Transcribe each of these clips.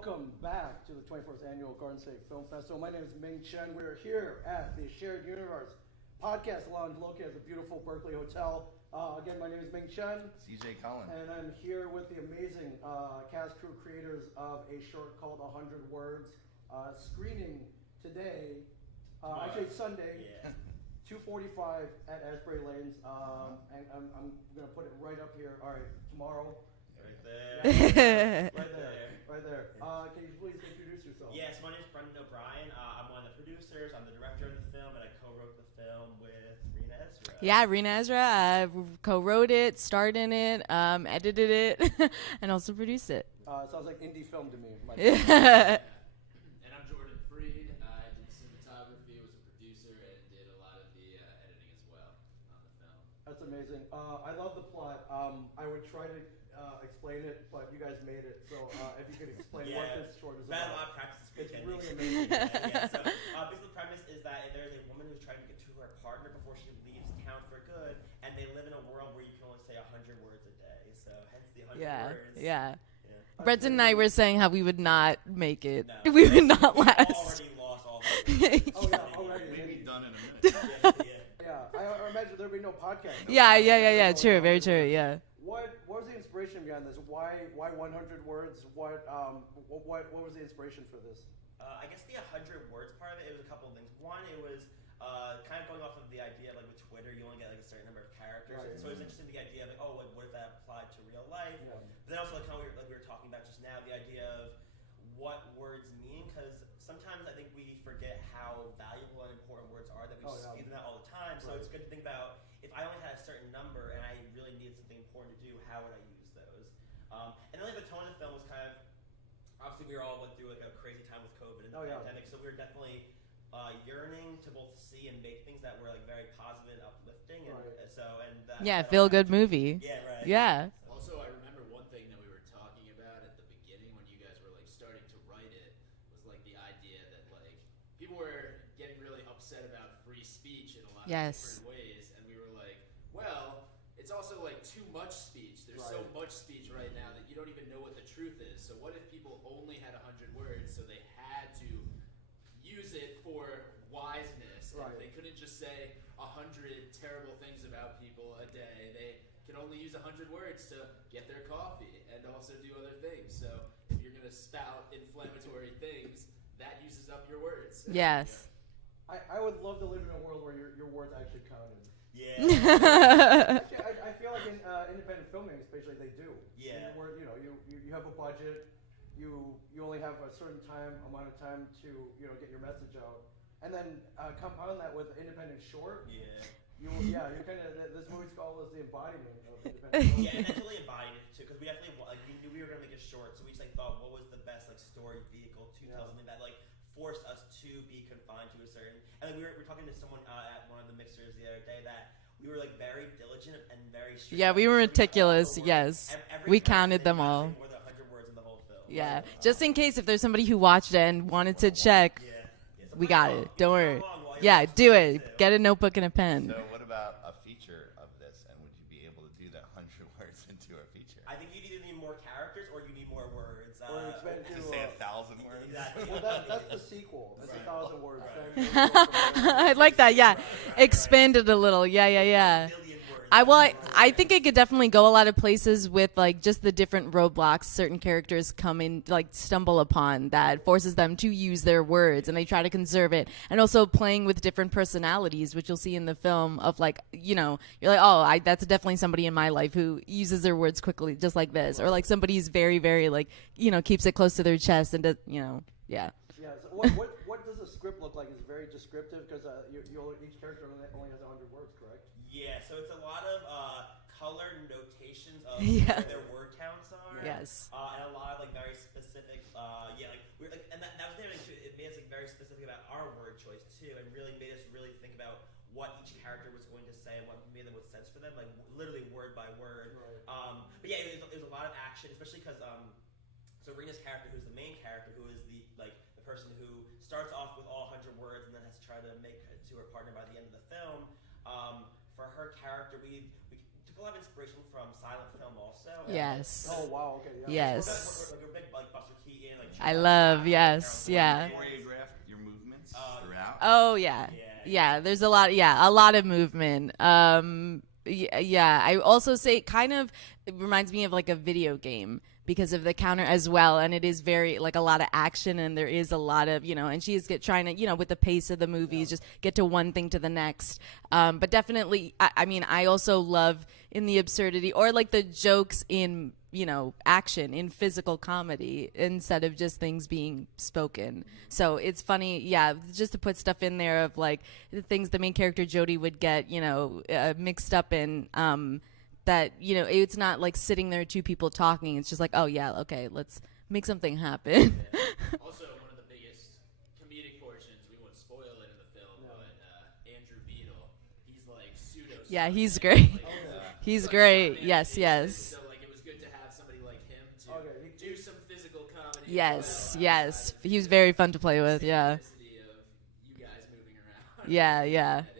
Welcome back to the 21st Annual Garden State Film Festival. My name is Ming Chen. We're here at the Shared Universe Podcast Lounge located at the beautiful Berkeley Hotel. Again, my name is Ming Chen. CJ Cullen. And I'm here with the amazing cast crew creators of a short called 100 Words, screening today, actually Sunday, 2:45 at ASBURY Lanes. And I'm going to put it right up here. All right, tomorrow. Right there. Right there. Can you please introduce yourself? Yes, my name is Brendan O'Brien. I'm one of the producers. I'm the director of the film, and I co-wrote the film with Rena Ezra. Yeah, Rena Ezra. I co-wrote it, starred in it, edited it, and also produced it. Sounds like indie film to me. And I'm Jordan Freed. I did cinematography, was a producer, and did a lot of the editing as well on the film. That's amazing. I love the plot. I would try to explain it, but you guys made it. So if you could explain what this short is about. I've had a lot of practice this It's weekend. really amazing. So basically the premise is that there's a woman who's trying to get to her partner before she leaves town for good, and they live in a world where you can only say 100 words a day. So hence the 100 words. Yeah. Brendan and I were saying how we would not make it. No. We would not We've last. already lost all the Already. We'd be done in a minute. Yeah, I imagine there'd be no podcast. Yeah. True, very true. Yeah. What was the inspiration behind this? Why 100 words? What was the inspiration for this? I guess the 100 words part of it was a couple of things. One, it was kind of going off of the idea of like with Twitter, you only get like a certain number of characters. Right. So it was interesting the idea of like, oh, like, what if that applied to real life? Yeah. But then also like how we were talking about just now, the idea of what words mean, because sometimes I think we forget how valuable and important words are, that we just spew them out all the time. So it's good to think about, if I only had a certain number and I really needed something important to do, how would I use those? And then like the tone of the film was kind of, obviously we were all went through like a crazy time with COVID and the pandemic, so we were definitely yearning to both see and make things that were like very positive and uplifting, and Feel good movie. Yeah, right. Yeah. Also, I remember one thing that we were talking about at the beginning when you guys were like starting to write it was like the idea that like people were getting really upset about free speech in a lot of different ways, and we were like, well, it's also like too much speech. There's so much speech right now that you don't even know what the truth is. So what if people only had 100 words, so they had to use it for wiseness, and they couldn't just say 100 terrible things about people a day. They can only use 100 words to get their coffee and also do other things. So if you're going to spout inflammatory things, that uses up your words. Yes. I would love to live in a world where your words actually counted. Yeah. Actually, I feel like in independent filming, especially, they do. Yeah. Where you have a budget, you only have a certain amount of time to get your message out, and then compound that with independent short. You're kind of, this movie's called as the embodiment of independent film. Yeah, and that's really embodied it too, because we definitely we knew we were gonna make it short, so we just like thought what was the best like story vehicle to tell something that like forced us to be confined to a certain. And like, we were talking to someone at one of the mixers the other day that we were like very diligent and very strict. Yeah, we were meticulous. Yes, we counted them all. More than 100 words in the whole film. Yeah, just in case if there's somebody who watched it and wanted to check, we got it. Don't worry. Yeah, do it. Get a notebook and a pen. So what about a feature of this, and would you be able to do that 100 words into a feature? I think you either need more characters or you need more words. Or expand to say 1,000 words? Exactly. Well, that's the sequel. That's 1,000 words. I like that. Yeah, expand it a little. Yeah. I think it could definitely go a lot of places with like just the different roadblocks certain characters come in, like stumble upon, that forces them to use their words, and they try to conserve it, and also playing with different personalities, which you'll see in the film of like, you're like, oh, that's definitely somebody in my life who uses their words quickly, just like this, or like somebody's very, very like, keeps it close to their chest and does, yeah. Yeah. So what does the script look like? It's very descriptive because each character only has 100 words, correct? Yeah, so it's a lot of color notations of Yeah. where their word counts are. Yes. And a lot of like very specific, and that was the other thing too. It made us like very specific about our word choice too, and really made us really think about what each character was going to say and what made the most sense for them, like literally word by word. Right. But yeah, it was a lot of action, especially because so Rena's character, who's the main character, who is the person who starts off with all 100 words and then has to try to make it to her partner by the end of the film. For her character, we to took a lot of inspiration from silent film also. Yes. Oh wow. Okay. Yeah. Yes. We're big like Buster Keaton. Like I love. Yes. Yeah. Choreograph your movements throughout. Oh yeah. Yeah. There's a lot. Yeah, a lot of movement. Yeah. I also say kind of it reminds me of like a video game because of the counter as well, and it is very like a lot of action, and there is a lot of and she's trying to with the pace of the movies just get to one thing to the next. But definitely, I mean, I also love in the absurdity or like the jokes in action in physical comedy instead of just things being spoken. So it's funny, yeah, just to put stuff in there of like the things the main character Jodi would get mixed up in. That it's not like sitting there two people talking. It's just like, oh yeah, okay, let's make something happen. Also, one of the biggest comedic portions, we won't spoil it in the film, but Andrew Beadle, he's like pseudo. Yeah, he's great. He's great. Yes. So like it was good to have somebody like him to do some physical comedy. Yes. He was very fun to play with. Yeah. Of you guys moving around. Yeah. So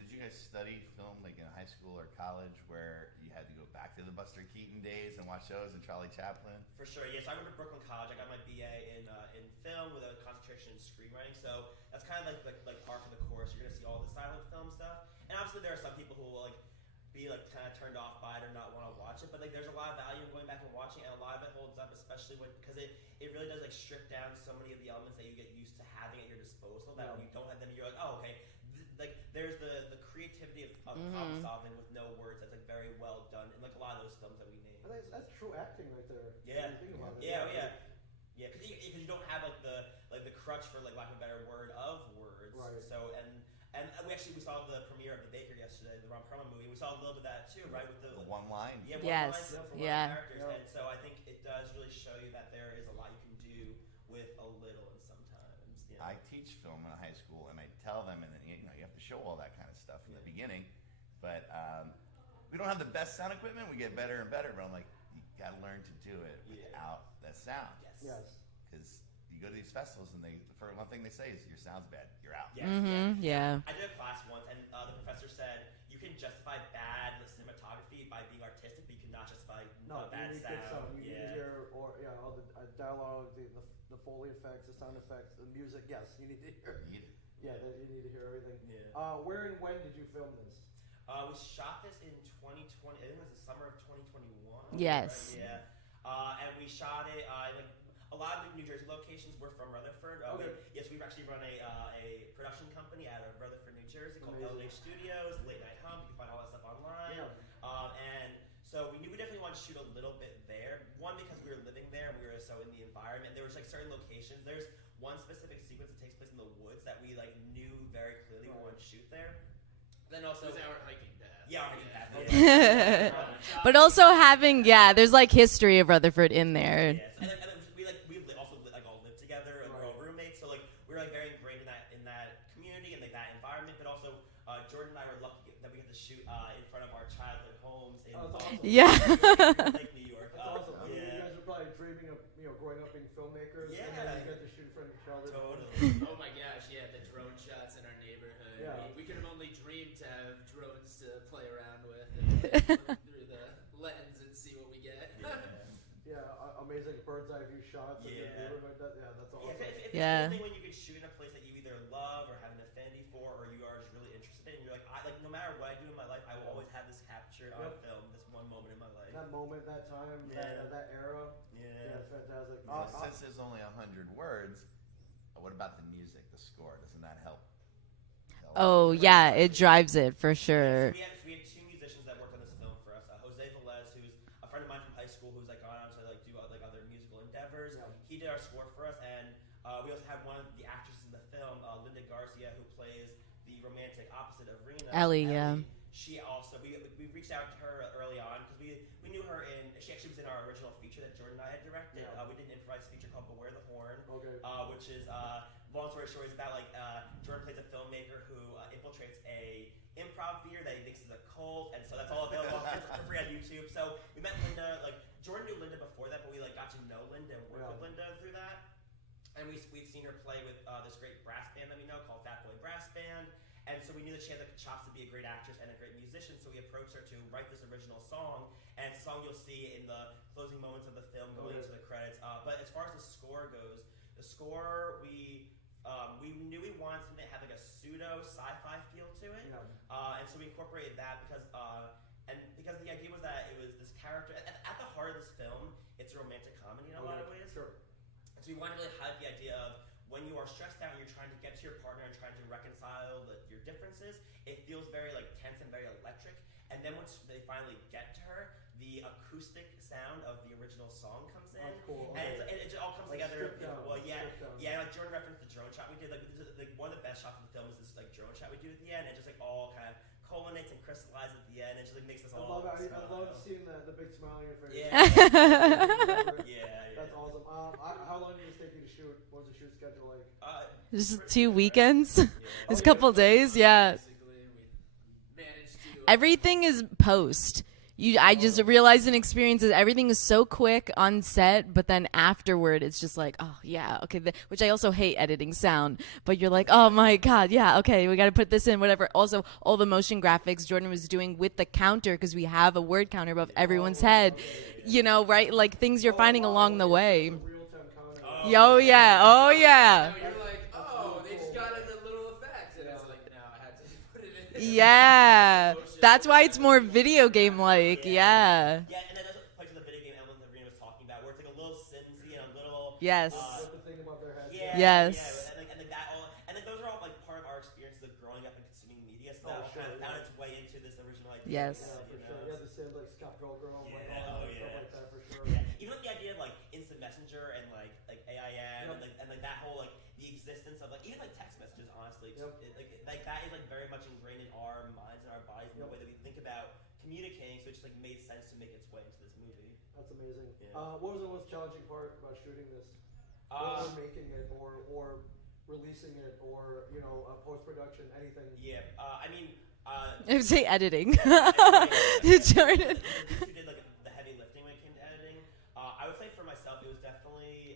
did you guys study film like in high school or college where you had to go back to the Buster Keaton days and watch shows and Charlie Chaplin? For sure, yes. I went to Brooklyn College. I got my BA in film with a concentration in screenwriting. So that's kind of like par for the course. You're gonna see all the silent film stuff, and obviously there are some people who will like be like kind of turned off by it or not want to watch it. But like there's a lot of value in going back and watching, and a lot of it holds up, especially because it really does like strip down so many of the elements that you get used to having at your disposal. That when you don't have them, you're like, oh okay. Like there's the creativity of problem solving with no words that's like very well done in like a lot of those films that we named. I think that's true acting right there. Yeah. When you think about it. Yeah, because you don't have like the crutch for like lack of a better word of words. Right. So and we saw the premiere of The Baker yesterday, the Ron Perlman movie. We saw a little bit of that too, right? With the one line. Yeah. Yes. One line for Yeah. characters, and so I think it does really show you that there is a lot you can do with a little, and sometimes. I teach film in a high school, and I tell them, and then you have to show all that kind of stuff in the beginning. But we don't have the best sound equipment. We get better and better. But I'm like, you got to learn to do it without that sound. Yes. Because you go to these festivals, and the first one thing they say is, "Your sound's bad. You're out." Yeah. I did a class once, and the professor said you can justify bad cinematography by being artistic, but you cannot justify bad sound. You need to hear all the dialogue, the Foley effects, the sound effects, the music. Yes, you need to hear. You need it. Yeah, you need to hear everything. Yeah. Where and when did you film this? We shot this in 2020. I think it was the summer of 2021. Yes. Right? Yeah. And we shot it in a lot of the New Jersey locations. We're from Rutherford. We've actually run a production company out of Rutherford, New Jersey called LGBTQ Studios, Late Night Hump. You can find all that stuff online. Yeah. And so we knew we definitely wanted to shoot a little bit there. One, because we were living there and we were so in the environment. There was like certain locations. There's one specific sequence that takes place in the woods that we like knew very clearly we wanted to shoot there. Then also it was our hiking path. Yeah, our hiking path. Yeah. But also having there's like history of Rutherford in there. Yes, and then we also all lived together and we're all roommates. So like we were like very ingrained in that community and like that environment. But also Jordan and I were lucky that we had to shoot in front of our childhood homes in Yeah. Lake New York. That's awesome. I mean, you guys are probably dreaming of growing up being filmmakers. Yeah. And then you get to shoot in front of each other. Totally. Oh my gosh, yeah, the drone shots in our neighborhood. Yeah. We could have only dreamed to have drones to play around with and look through the lens and see what we get. Amazing bird's eye view shots. Yeah. Like that. Yeah, that's awesome. It's a thing when you can shoot in a place that you either love or have an affinity for, or you are just really interested in. You're like, no matter what I do in my life, I will always have this captured on film. This one moment in my life. That moment, that time, that era. Yeah. It's fantastic. Since there's only 100 words, what about the music, the score? Doesn't that help? Oh yeah, it drives it for sure. We had two musicians that worked on this film for us. Jose Velez, who's a friend of mine from high school, who's like gone on to like do like other musical endeavors. Yeah. He did our score for us, and we also had one of the actresses in the film, Linda Garcia, who plays the romantic opposite of Rena. Ellie, yeah. She also we reached out to her early on because we knew her she actually was in our original feature that Jordan and I had directed. Yeah. We did an improvised feature called Beware the Horn, which is long story short, is about like Jordan plays a filmmaker who infiltrates a improv theater that he thinks is a cult, and so that's all available for free on YouTube. So we met Linda. Like Jordan knew Linda before that, but we like got to know Linda and work with Linda through that. And we'd seen her play with this great brass band that we know called Fat Boy Brass Band. And so we knew that she had the chops to be a great actress and a great musician, so we approached her to write this original song, and it's a song you'll see in the closing moments of the film going into the credits. But as far as the score goes, the score, we knew we wanted something that had like a pseudo sci-fi feel to it, and so we incorporated that because the idea was that it was this character, at the heart of this film, it's a romantic comedy in a lot of ways. Sure. And so we wanted to really highlight the idea of when you are stressed out and you're trying to get to your partner and trying to reconcile your differences, it feels very like tense and very electric. And then once they finally get to her, the acoustic sound of the original song comes in. That's cool. And it all comes like together. Down, yeah. Like Jordan referenced the drone shot we did. Like one of the best shots of the film is this like drone shot we do at the end. It just like all kind of culminates and crystallizes at the end. It just like makes us all. I love seeing the big smile on your face. Yeah. yeah. That's awesome. How long did it take you to shoot? What was the shoot schedule like? Just 2 weekends. Just a couple days. Yeah. Everything is post. I just realized in experiences, everything is so quick on set, but then afterward, it's just like, oh yeah, okay. Which I also hate editing sound, but you're like, oh my god, yeah, okay, we got to put this in, whatever. Also, all the motion graphics Jordan was doing with the counter, because we have a word counter above everyone's head, you know, right? Like things you're finding along the way. Oh yeah, oh yeah. Yeah, that's why it's more video game-like. Yeah. Yeah, and then that's what plays with the video game element that Rena was talking about, where it's like a little Simsy and a little. Yes. The thing about their head. Yeah. Yes. Yeah, and that all, and then those are all like part of our experiences of growing up and consuming media, so that kind of found its way into this original idea. Yes. Yeah, for sure. You have the same like Scott Pilgrim, like all that stuff like that for sure. Yeah. Even like the idea of like instant messenger and like AIM and like that whole like the existence of like even like text messages, honestly, like that is like very much ingrained in our minds and our bodies in the way that we think about communicating. So it just like made sense to make its way into this movie. That's amazing. What was the most challenging part about shooting this, or making it, or releasing it, or post production, anything? Yeah, I mean, I would say editing. Jordan. Who did like the heavy lifting when it came to editing? I would say for myself, it was definitely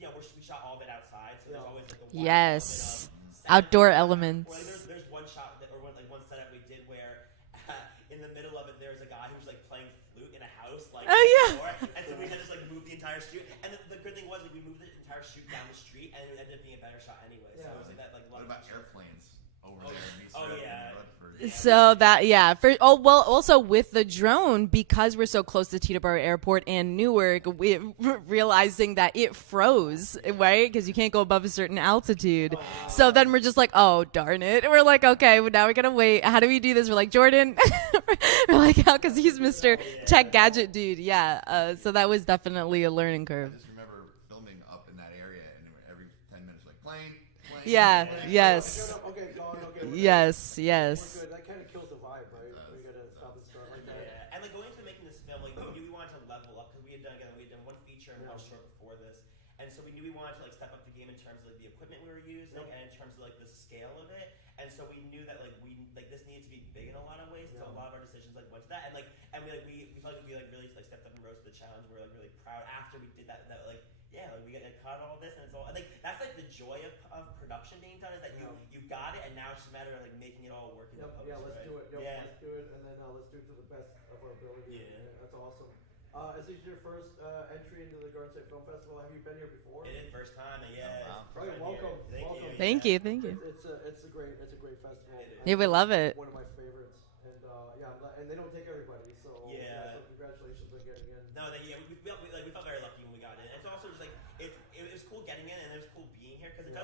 because we shot all of it outside, so there's always like the yes. Outdoor elements. Or, like, there's one shot one setup we did where in the middle of it there's a guy who's like playing flute in a house, like and so we had to just like move the entire shoot. And the good thing was like, we moved the entire shoot down the street, and it ended up being a better shot anyway. So it was like that like. What about airplanes over there? So that also with the drone, because we're so close to Teterboro Airport and Newark, we realizing that it froze, right? Because you can't go above a certain altitude. So then we're just like, oh darn it! We're like, okay, well, now we gotta wait. How do we do this? We're like, Jordan, we're like, how? Because he's Mr. Tech Gadget dude. Yeah. So that was definitely a learning curve. I just remember filming up in that area, and every 10 minutes, like plane. Yeah. Plane. Yes. Okay, gone. Okay. Yes. We're good. That kind of kills the vibe, right? We gotta stop and start like that. Yeah, and like going into making this film, like we wanted to level up because we had done one feature and one short before this, and so we knew we wanted to like step up the game in terms of like the equipment we were using and in terms of like the scale of it, and so we knew that this needed to be big in a lot of ways. So a lot of our decisions like went to that, and we felt like we really like stepped up and rose to the challenge. We're like really proud after we did that we got cut all this, and it's all like that's like the joy of production being done is that you got it, and now it's just a matter of like making it all work in the post. Yeah, let's do it. Let's do it, and then let's do it to the best of our ability. Yeah, that's awesome. Is this your first entry into the Garden State Film Festival? Have you been here before? It is first time, yeah. Oh, wow. Okay, welcome. Thank you. It's a great festival. Yeah, we love it. One of my favorites, and and they don't take everybody, so so congratulations on getting in. No, we felt very lucky when we got in. It's also just like it was cool getting in, and it was cool being here because it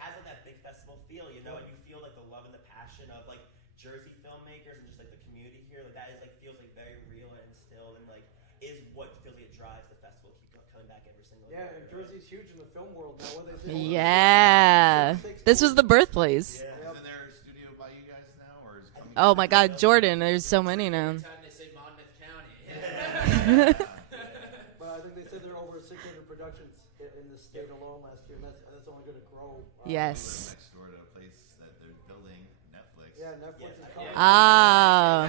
has like that big festival feel, and you feel like the love and the passion of like Jersey filmmakers and just like the community here. Like that is like feels like very real and instilled, and like is what feels like it drives the festival to keep coming back every single year. Yeah, and Jersey's huge in the film world now. What they Yeah, this was the birthplace. Yeah. Isn't there a studio by you guys now, or is it coming? Oh my God, Jordan! There's so many now. Every time they say Monmouth County. But I think they said there are over 600 productions in the state alone last year, and that's only going to grow. Yes. Next door to a place that they're building, Netflix. Yeah, Netflix is coming. The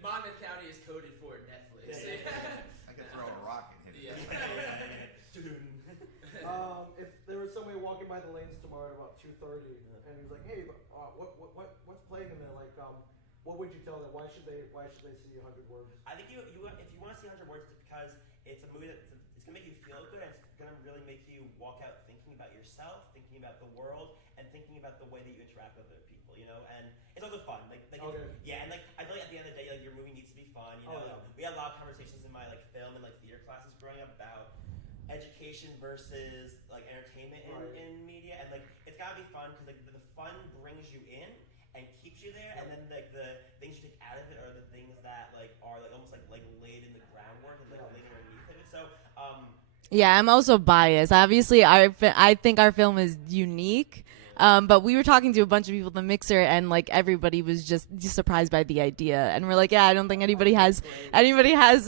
Monmouth County is coded for Netflix. I could throw a rock and hit it. If there was somebody walking by the lanes tomorrow at about 2:30, and he was like, "Hey, what's playing in there? Like, what would you tell them? Why should they see 100 Words? I think if you want to see 100 Words, it's because it's a movie it's gonna make you feel good, and it's gonna really make you walk out thinking about yourself, thinking about the world, and thinking about the way that you interact with other people. And it's also fun. And I feel like at the end of the day, like your movie needs to be fun. We had a lot of conversations in my film and theater classes growing up about education versus entertainment in media, and it's gotta be fun because the fun brings you in and keeps you there, and then the things you take out of it are the things that are almost laid in the groundwork and laid underneath of it. So yeah, I'm also biased. Obviously, I think our film is unique. But we were talking to a bunch of people at the mixer, and everybody was just surprised by the idea, and we're like, yeah, I don't think anybody has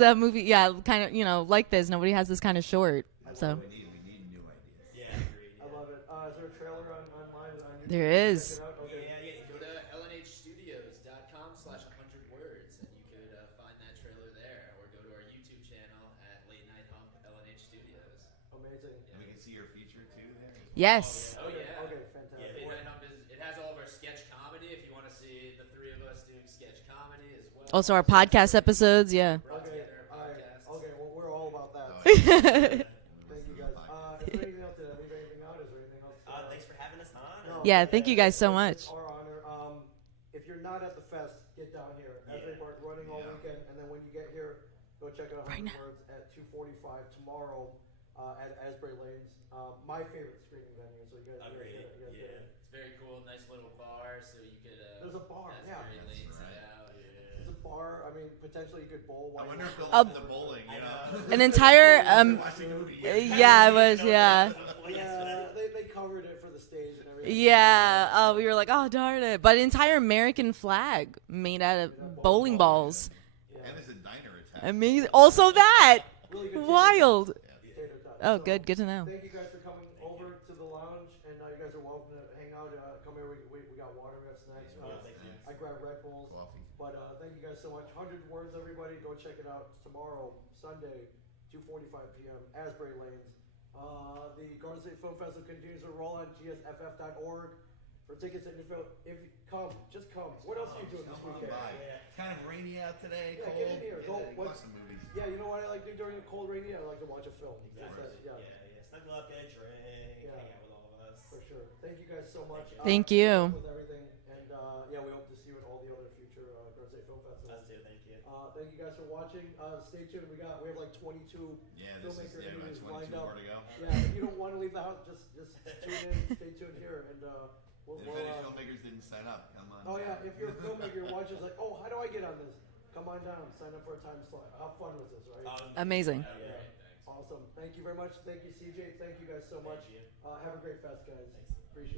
a movie, kind of like this. Nobody has this kind of short. So we need new ideas. Yeah, agreed. I love it. Is there a trailer online? On YouTube? There is. Okay. Yeah. Go to lnhstudios.com/100words, and you could find that trailer there, or go to our YouTube channel at Late Night Hump LNH Studios. Amazing. And we can see your feature too there. Yes. Oh yeah. Okay, fantastic. Late Night Hump it has all of our sketch comedy. If you want to see the three of us doing sketch comedy as well. Also, our podcast episodes. Yeah. Brought together our podcast. Okay, well, we're all about that. Thank you guys. Is there anything else? Did I leave anything out? Is there anything else? Thanks for having us on. No, Yeah, thank you guys so much. It's our honor. If you're not at the fest, get down here. Asbury Park running all weekend, and then when you get here, go check out 100 Words at 2:45 tomorrow at Asbury Lanes. My favorite screening venue. So you guys, Agreed. It's very cool. Nice little bar, so you could. There's a bar. Asbury Yeah. Lanes Right. out. There's a bar. I mean, potentially you could bowl. I wonder if they'll Uh, open the bowling. An entire Watching a movie. yeah, it was yeah. Yeah, they covered it for the stage and everything. Yeah, we were like, oh darn it! But an entire American flag made out of bowling balls. Yeah. And there's a diner attached. Amazing. Also that Really good wild. tater tots. Oh, So, good to know. Thank you guys for coming over to the lounge, and you guys are welcome to hang out. Come here. We got water. We got snacks. Thank you. I grabbed Red Bulls. Coffee. But thank you guys so much. 100 Words, everybody. Go check it out tomorrow, Sunday, 2:45 p.m. Asbury Lanes. The Garden State Film Festival continues to roll on gsff.org. For tickets and info, if you come, just come. What else are you doing this Come on weekend? by. It's kind of rainy out today. Yeah, Cold. get in here. Go. Watch some movies. Yeah, you know what I like to do during a cold, rainy? I like to watch a film. Exactly. Yeah, Snuggle up, get a drink, Yeah. hang out with all of us. for sure. Thank you guys so much. Thank Good you. luck with everything, and we hope to see you at all the other future Garden State Film Festivals. Us too, thank you. Thank you guys for watching. Stay tuned. We have 22 Yeah, this is filmmaker my interviews 22 lined up. more to go. Yeah, if you don't want to leave the house, just tune in. Stay tuned here, and we'll. If any filmmakers didn't sign up, come on. Oh yeah, if you're a filmmaker, you're watching, it's like, oh, how do I get on this? Come on down, sign up for a time slot. How fun was this, right? Amazing. Yeah. Awesome. Thank you very much. Thank you, CJ. Thank you guys so much. Thank you. Have a great fest, guys. Thanks. Appreciate it.